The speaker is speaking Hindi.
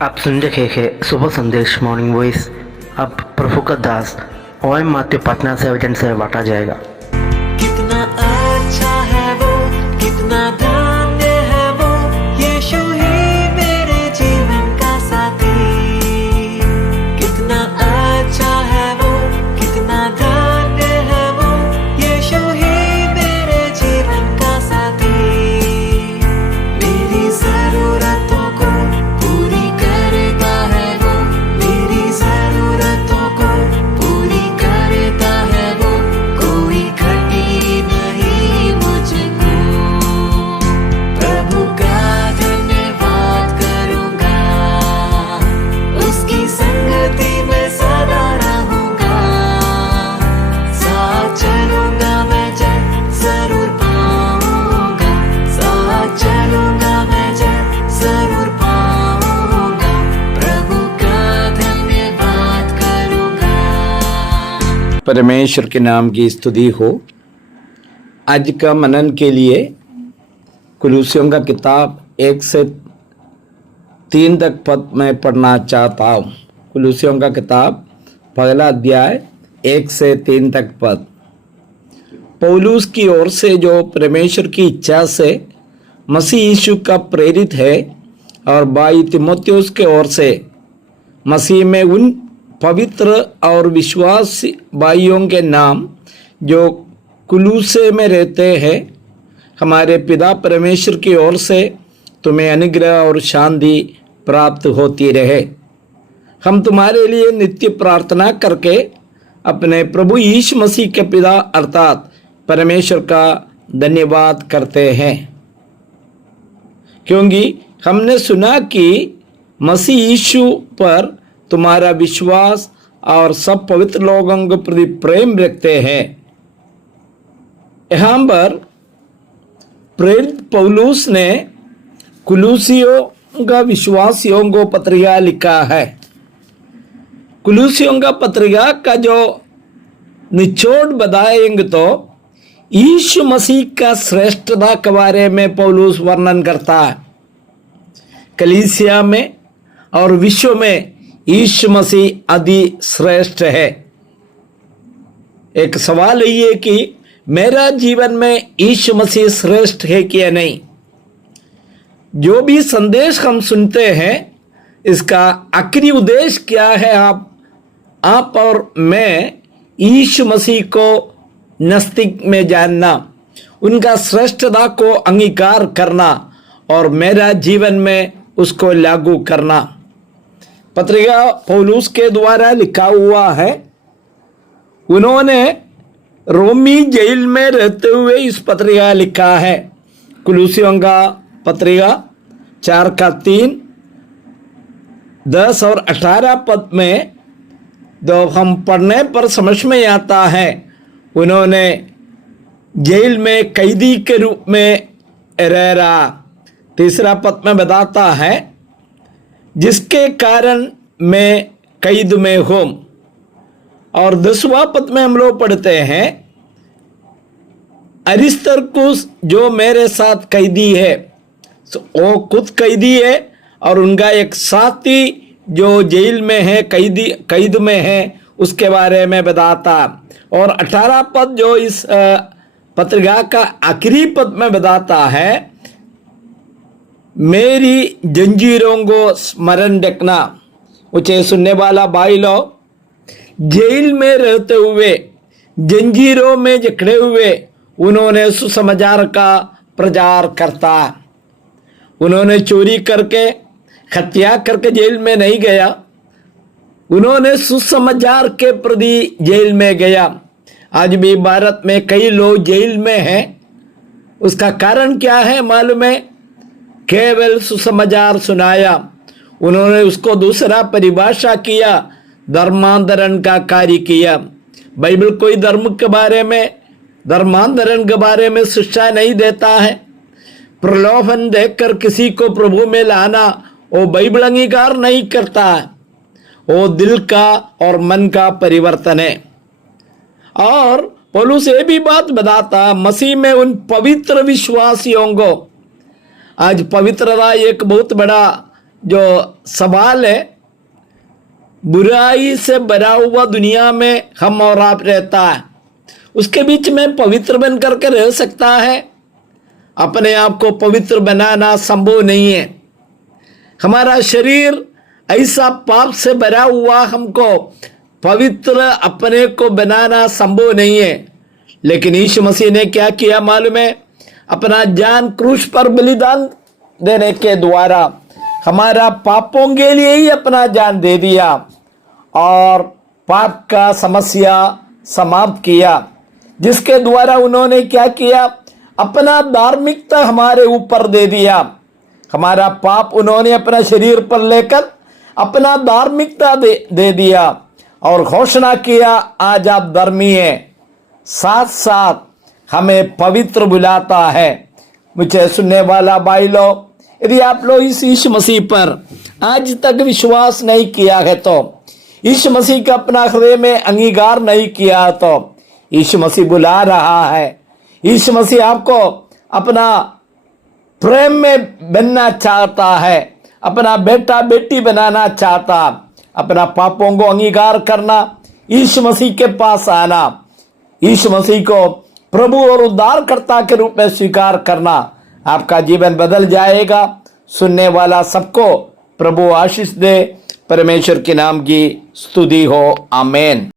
आप सुन रहे हैं सुबह संदेश मॉर्निंग वॉइस। अब प्रभु का दास ओएम मात्यु पटना से वचन से बांटा जाएगा। कितना अच्छा है वो, कितना धन्य है वो, यीशु ही मेरे जीवन का साथी। कितना अच्छा है वो, कितना धन्य है वो, यीशु ही मेरे जीवन का साथी। मेरी जरूरतों को पूरी करता है वो, मेरी जरूरतों को पूरी करता है वो, कोई घटी नहीं मुझको। प्रभु का धन्यवाद करूंगा, उसकी संगति में सदा रहूंगा। साथ चलूंगा मैं जरूर पाऊंगा, साथ चलूंगा मैं जरूर पाऊंगा। प्रभु का धन्यवाद करूंगा। परमेश्वर के नाम की स्तुति हो। आज का मनन के लिए कुलूसियों का किताब 1 से 3 तक पद में पढ़ना चाहता हूँ। कुलूसियों का किताब पहला अध्याय 1 से 3 तक पद। पौलुस की ओर से जो परमेश्वर की इच्छा से मसीह यीशु का प्रेरित है, और भाई तीमुथियुस के ओर से मसीह में उन पवित्र और विश्वास भाइयों के नाम जो कुलूसे में रहते हैं, हमारे पिता परमेश्वर की ओर से तुम्हें अनुग्रह और शांति प्राप्त होती रहे। हम तुम्हारे लिए नित्य प्रार्थना करके अपने प्रभु यीशु मसीह के पिता अर्थात परमेश्वर का धन्यवाद करते हैं, क्योंकि हमने सुना कि मसीह यीशु पर तुम्हारा विश्वास और सब पवित्र लोगों के प्रति प्रेम रखते हैं। यहाँ पर प्रेरित पौलुस ने कुलूसियों का विश्वासियों को पत्रिका लिखा है। कुलूसियों का पत्रिका का जो निचोड़ बताएंगे तो यीशु मसीह का श्रेष्ठता के बारे में पौलुस वर्णन करता है। कलीसिया में और विश्व में यीशु मसीह अति श्रेष्ठ है। एक सवाल ये कि मेरा जीवन में यीशु मसीह श्रेष्ठ है कि नहीं। जो भी संदेश हम सुनते हैं, इसका आखिरी उद्देश्य क्या है? आप और मैं यीशु मसीह को नज़दीक में जानना, उनका श्रेष्ठता को अंगीकार करना और मेरा जीवन में उसको लागू करना। पत्रिका पौलुस के द्वारा लिखा हुआ है। उन्होंने रोमी जेल में रहते हुए इस पत्रिका लिखा है। कुलूसियों का पत्रिका 4:3, 10 और 18 पद में जो हम पढ़ने पर समझ में आता है, उन्होंने जेल में कैदी के रूप में रह रहा। 3 पद में बताता है, जिसके कारण मैं कैद में हूँ। और 10वां पद में हम लोग पढ़ते हैं, अरिस्तर्कुस जो मेरे साथ कैदी है, वो खुद कैदी है और उनका एक साथी जो जेल में है, कैद में है, उसके बारे में बताता। और 18 पद जो इस पत्रिका का आखिरी पद में बताता है, मेरी जंजीरों को स्मरण रखना। उसे सुनने वाला भाई लोग, जेल में रहते हुए, जंजीरों में जकड़े हुए, उन्होंने सुसमाचार का प्रचार करता। उन्होंने चोरी करके, हत्या करके जेल में नहीं गया, उन्होंने सुसमाचार के प्रति जेल में गया। आज भी भारत में कई लोग जेल में हैं। उसका कारण क्या है मालूम है? केवल सुसमाचार सुनाया। उन्होंने उसको दूसरा परिभाषा किया, धर्मांतरण का कार्य किया। बाइबल कोई धर्म के बारे में, धर्मांतरण के बारे में शिक्षा नहीं देता है। प्रलोभन देखकर किसी को प्रभु में लाना, वो बाइबल अंगीकार नहीं करता है। वो दिल का और मन का परिवर्तन है। और पौलुस ये भी बात बताता, मसीह में उन पवित्र विश्वासियों को। आज पवित्रता एक बहुत बड़ा जो सवाल है, बुराई से भरा हुआ दुनिया में हम और आप रहता है, उसके बीच में पवित्र बन करके रह सकता है? अपने आप को पवित्र बनाना संभव नहीं है। हमारा शरीर ऐसा पाप से भरा हुआ, हमको पवित्र अपने को बनाना संभव नहीं है। लेकिन यीशु मसीह ने क्या किया मालूम है? अपना जान क्रूस पर बलिदान देने के द्वारा हमारा पापों के लिए ही अपना जान दे दिया और पाप का समस्या समाप्त किया, जिसके द्वारा उन्होंने क्या किया? अपना धार्मिकता हमारे ऊपर दे दिया। हमारा पाप उन्होंने अपना शरीर पर लेकर अपना धार्मिकता दे दिया और घोषणा किया, आज आप धर्मी हैं। साथ साथ हमें पवित्र बुलाता है। मुझे सुनने वाला भाई लोग, यदि आप लोग इस यीशु मसीह पर आज तक विश्वास नहीं किया है, तो यीशु मसीह का अपना हृदय में अंगीकार नहीं किया, तो यीशु मसीह बुला रहा है। यीशु मसीह आपको अपना प्रेम में बनना चाहता है, अपना बेटा बेटी बनाना चाहता, अपना पापों को अंगीकार करना, यीशु मसीह के पास आना, यीशु मसीह को प्रभु और उद्धारकर्ता के रूप में स्वीकार करना, आपका जीवन बदल जाएगा। सुनने वाला सबको प्रभु आशीष दे। परमेश्वर के नाम की स्तुति हो। आमीन।